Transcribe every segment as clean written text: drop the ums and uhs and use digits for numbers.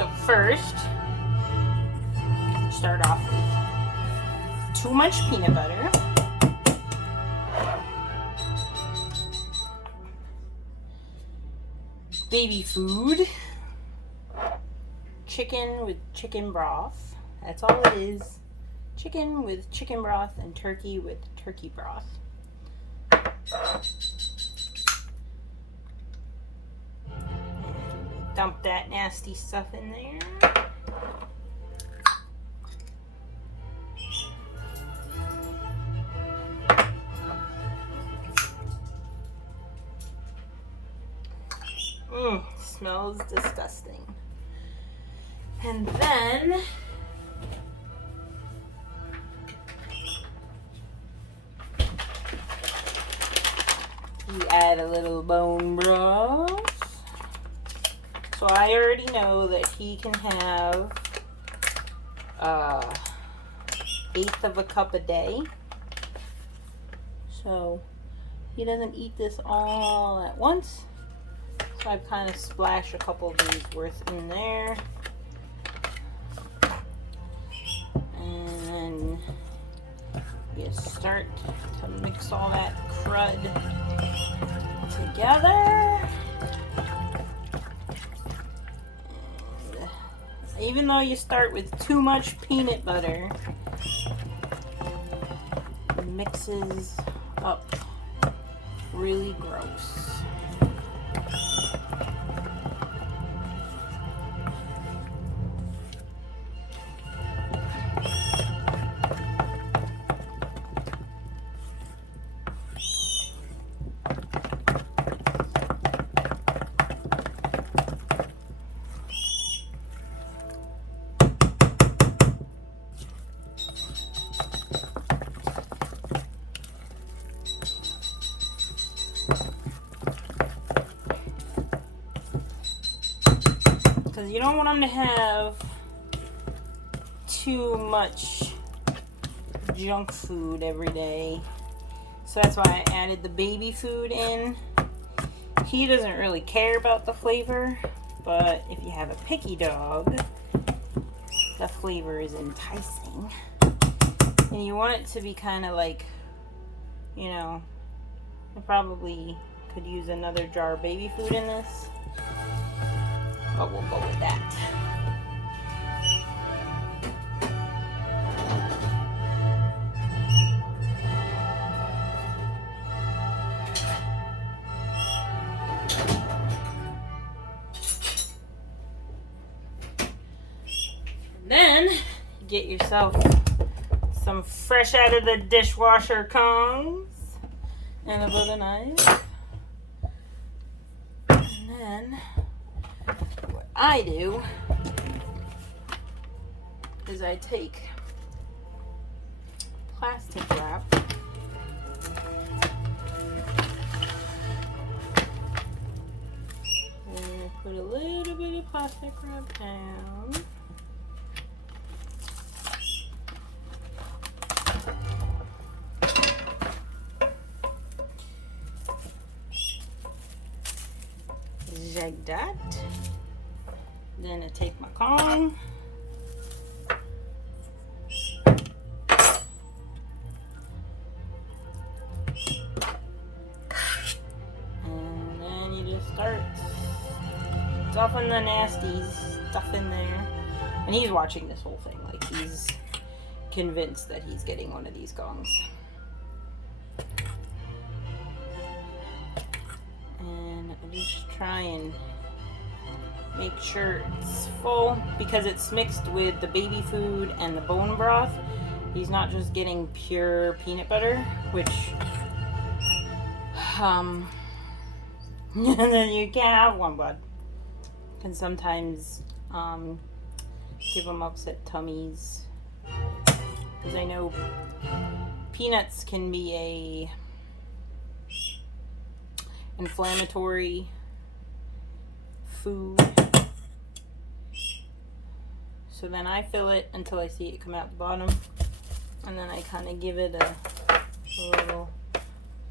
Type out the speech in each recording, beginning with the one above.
So first, start off with too much peanut butter. Baby food. Chicken with chicken broth. That's all it is. Chicken with chicken broth and turkey with turkey broth. Dump that nasty stuff in there. Smells disgusting. And then you add a little bone broth. So I already know that he can have 1/8 of a cup a day. So he doesn't eat this all at once. So I've kind of splashed a couple of these worth in there. And then you start to mix all that crud together. And even though you start with too much peanut butter, it mixes up really gross. Because you don't want them to have too much junk food every day. So that's why I added the baby food in. He doesn't really care about the flavor, but if you have a picky dog, the flavor is enticing. And you want it to be kind of like, you know, I probably could use another jar of baby food in this. But we'll go with that. Then get yourself some fresh out of the dishwasher Kongs and a butter knife. And then what I do is I take plastic wrap and I put a little bit of plastic wrap down. Like that. Then I take my Kong. And then you just start stuffing the nasty stuff in there. And he's watching this whole thing. Like, he's convinced that he's getting one of these Kongs. And I just try and make sure it's full because it's mixed with the baby food and the bone broth. He's not just getting pure peanut butter, which and then you can't have one, bud. Can sometimes give them upset tummies, because I know peanuts can be a inflammatory food. So then I fill it until I see it come out the bottom, and then I kind of give it a little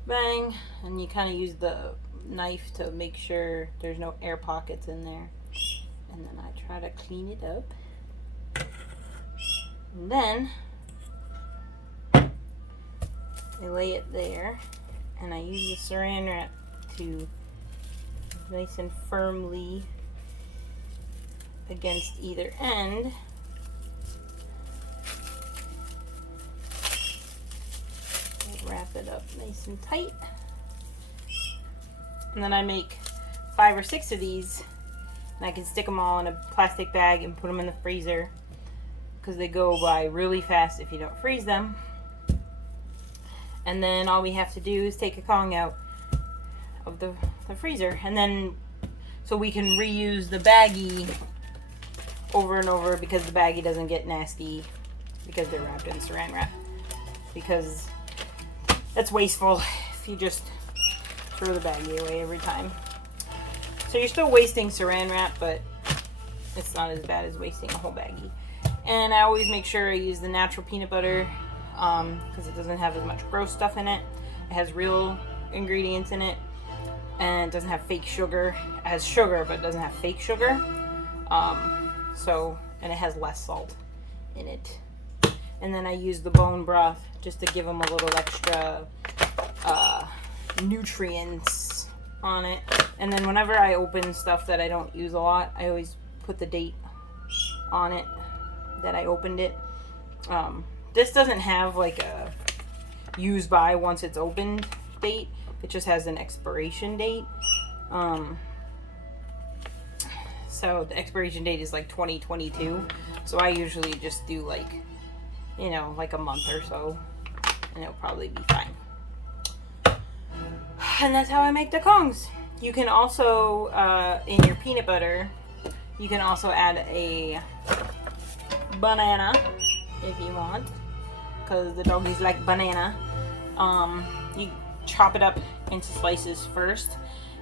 bang, and you kind of use the knife to make sure there's no air pockets in there. And then I try to clean it up. And then I lay it there, and I use the saran wrap to nice and firmly against either end. Wrap it up nice and tight. And then I make 5 or 6 of these, and I can stick them all in a plastic bag and put them in the freezer because they go by really fast if you don't freeze them. And then all we have to do is take a Kong out of the freezer, and then so we can reuse the baggie over and over because the baggie doesn't get nasty because they're wrapped in saran wrap, because that's wasteful if you just throw the baggie away every time. So you're still wasting saran wrap, but it's not as bad as wasting a whole baggie. And I always make sure I use the natural peanut butter because it doesn't have as much gross stuff in it. It has real ingredients in it, and it doesn't have fake sugar. It has sugar, but it doesn't have fake sugar. And it has less salt in it. And then I use the bone broth just to give them a little extra nutrients on it. And then whenever I open stuff that I don't use a lot, I always put the date on it that I opened it. This doesn't have like a use by once it's opened date. It just has an expiration date. So the expiration date is like 2022. So I usually just do like, you know, like a month or so, and it'll probably be fine. And that's how I make the Kongs. You can also, in your peanut butter, you can also add a banana if you want, because the doggies like banana. You chop it up into slices first,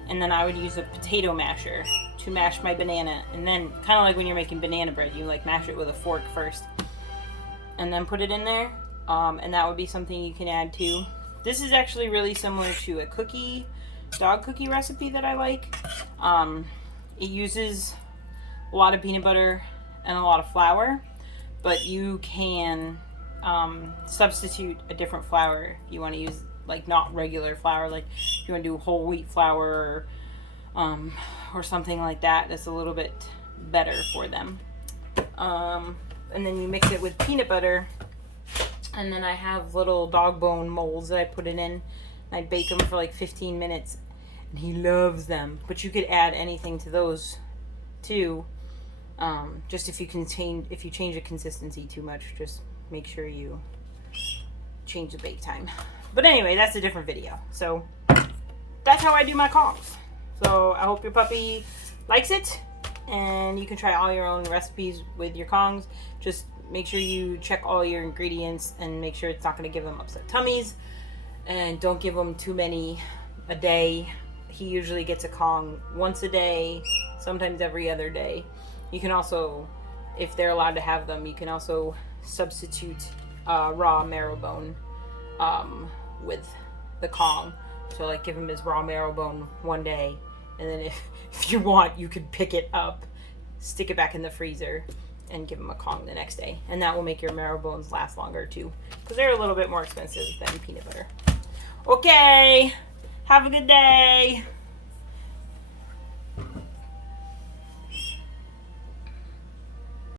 and then I would use a potato masher to mash my banana, and then kind of like when you're making banana bread, you like mash it with a fork first and then put it in there, and that would be something you can add too. This is actually really similar to a dog cookie recipe that I like. It uses a lot of peanut butter and a lot of flour, but you can substitute a different flour if you want to use like not regular flour, like if you want to do whole wheat flour or something like that. That's a little bit better for them. And then you mix it with peanut butter, and then I have little dog bone molds that I put it in, and I bake them for like 15 minutes, and he loves them. But you could add anything to those too. Just if you change the consistency too much, just make sure you change the bake time. But anyway, that's a different video. So that's how I do my Kongs. So I hope your puppy likes it, and you can try all your own recipes with your Kongs. Just make sure you check all your ingredients and make sure it's not going to give them upset tummies, and don't give them too many a day. He usually gets a Kong once a day, sometimes every other day. You can also, if they're allowed to have them, you can also substitute raw marrow bone with the Kong. So like give him his raw marrow bone one day, and then if you want, you could pick it up, stick it back in the freezer, and give him a Kong the next day. And that will make your marrow bones last longer too, because they're a little bit more expensive than peanut butter. Okay, have a good day.